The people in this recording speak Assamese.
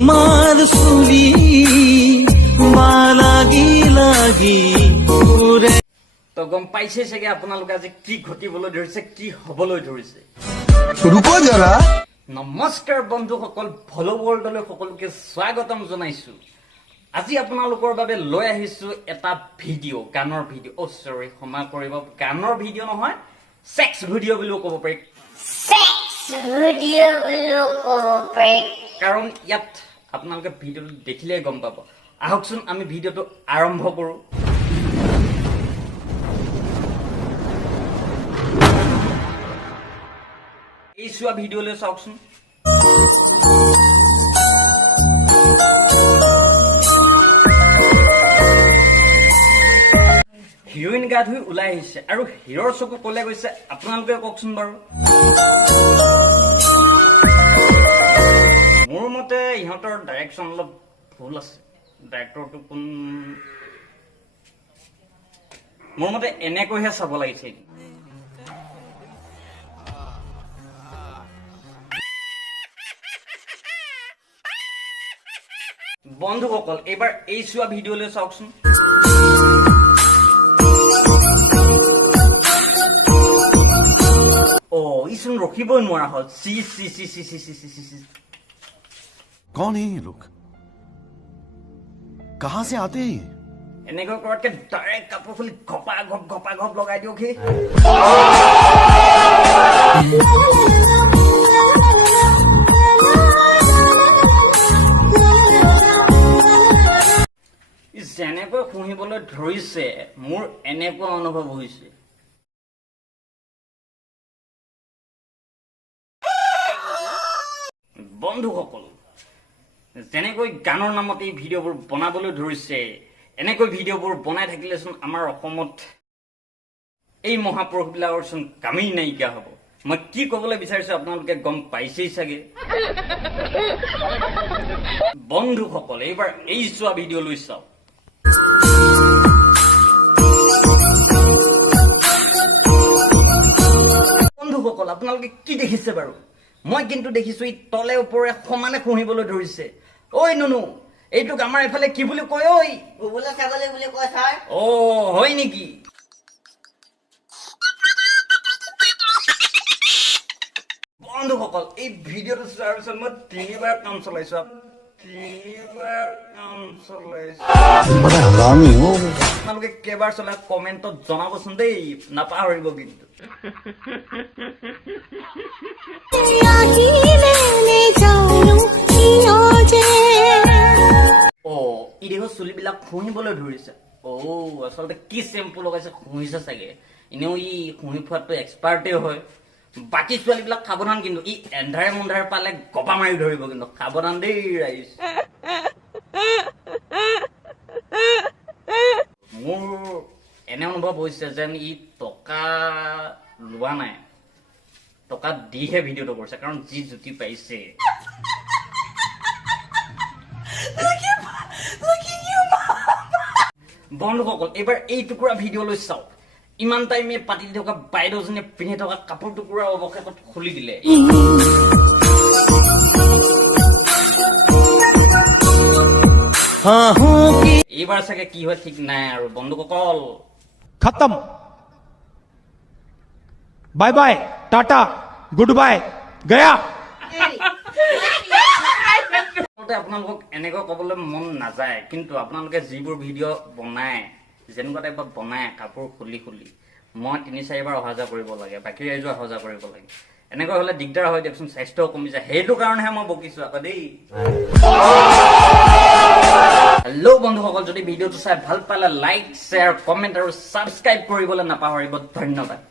মাৰ চুলি লাগি লাগি উৰে তো গম পাইছে চাগে আপোনালোকে আজি কি ঘটিবলৈ ধৰিছে কি হবলৈ ধৰিছে। रुको जरा নমস্কাৰ বন্ধুসকল, ভলো ৱৰ্ল্ডলৈ সকলোকে স্বাগতম জনাইছো। আজি আপোনালোকৰ বাবে লৈ আহিছো এটা ভিডিঅ', গানৰ ভিডিঅ'। সৰি ক্ষমা কৰিব, গানৰ ভিডিঅ' নহয়, সেক্স ভিডিঅ' বুলিও ক'ব পাৰি। কাৰণ ইয়াত আপোনালোকে ভিডিঅ'টো দেখিলে গম পাব। আহকচোন আমি ভিডিঅ'টো আৰম্ভ কৰো। এই চোৱা ভিডিঅ'লৈ চাওকচোন। হিৰোইন গা ধুই ওলাই আহিছে আৰু হিৰোৰ চকু কলে গৈছে, আপোনালোকে কওকচোন বাৰু। মোৰ মতে ইহঁতৰ ডাইৰেকশ্যন অলপ ভুল আছে। ডাইৰেক্টৰটো কোন, মোৰ মতে এনেকৈহে চাব লাগিছে। বন্ধুসকল, এইবাৰ এই চোৱা ভিডিঅ'লৈ চাওকচোন। ইচোন ৰখিবই নোৱাৰা হ'ল। C C C C C C C C C. कौन है ये लोग कहां से आते हैं ये? এনেকৈ কৰাতকে ডাইৰেক্ট কাপোৰ খুলি ঘপা ঘপ লগাই দিয়ক। সি যেনেকৈ শুহিবলৈ ধৰিছে, মোৰ এনেকুৱা অনুভৱ হৈছে বন্ধুসকল, যেনেকৈ গানৰ নামত এই ভিডিঅ'বোৰ বনাবলৈ ধৰিছে, এনেকৈ ভিডিঅ'বোৰ বনাই থাকিলেচোন আমাৰ অসমত এই মহাপুৰুষবিলাকৰচোন কামেই নাইকিয়া হ'ব। মই কি ক'বলৈ বিচাৰিছো আপোনালোকে গম পাইছেই চাগে। বন্ধুসকল, এইবাৰ এই চোৱা ভিডিঅ'লৈ চাওক। বন্ধুসকল, আপোনালোকে কি দেখিছে বাৰু? মই কিন্তু দেখিছো ই তলে ওপৰে সমানে শুহিবলৈ ধৰিছে। ঐ নুনু, এইটোক আমাৰ এইফালে কি বুলি কয়? ঐ ভুবুলা ছাগলী বুলি কয় ছাৰ। হয় নেকি? বন্ধুসকল, এই ভিডিঅ'টো চোৱাৰ পিছত মই 3বাৰ কাম চলাইছো। बड़ा हरामी हो আপোনালোকে কেইবাৰ চলাই কমেণ্টত জনাবচোন দেই, নাপাহৰিব কিন্তু। ই দেখো চুলিবিলাক শুহিবলৈ ধৰিছে। আচলতে কি চেম্পু লগাইছে, শুহিছে চাগে। এনেও ই শুহি ফোৱাটো এক্সপাৰ্টে হয়। বাকী ছোৱালীবিলাক সাৱধান কিন্তু, ই এন্ধাৰে মুন্ধাৰে পালে গপা মাৰি ধৰিব কিন্তু। সাৱধান দেই ৰাইজ। মোৰ এনে অনুভৱ হৈছে যেন ই টকা লোৱা নাই, টকা দিহে ভিডিঅ'টো কৰিছে। কাৰণ যি জুতি পাইছে। বন্ধুসকল, এইবাৰ এই টুকুৰা ভিডিঅ'লৈ চাওক। ইমান টাইমে পাতি থকা বাইদেউজনীয়ে পিন্ধি থকা কাপোৰ টুকুৰা অৱশেষত খুলি দিলে। এইবাৰ চাগে কি হয় ঠিক নাই আৰু। বন্ধুসকল, खत्म, bye bye, tata, goodbye, गया। আপোনালোকক এনেকৈ ক'বলৈ মন নাযায়, কিন্তু আপোনালোকে যিবোৰ ভিডিঅ' বনায়, যেনেকুৱা টাইপত বনায় কাপোৰ খুলি খুলি, মই 3-4বাৰ অহা যোৱা কৰিব লাগে, বাকী ৰাইজো অহা যোৱা কৰিব লাগে। এনেকৈ হ'লে দিগদাৰ হয় দিয়কচোন, স্বাস্থ্যও কমি যায়। সেইটো কাৰণেহে মই বকিছো আকৌ দেই। হেল্ল' বন্ধুসকল, যদি ভিডিঅ'টো চাই ভাল পালে লাইক, শ্বেয়াৰ, কমেণ্ট আৰু ছাবস্ক্ৰাইব কৰিবলৈ নাপাহৰিব। ধন্যবাদ।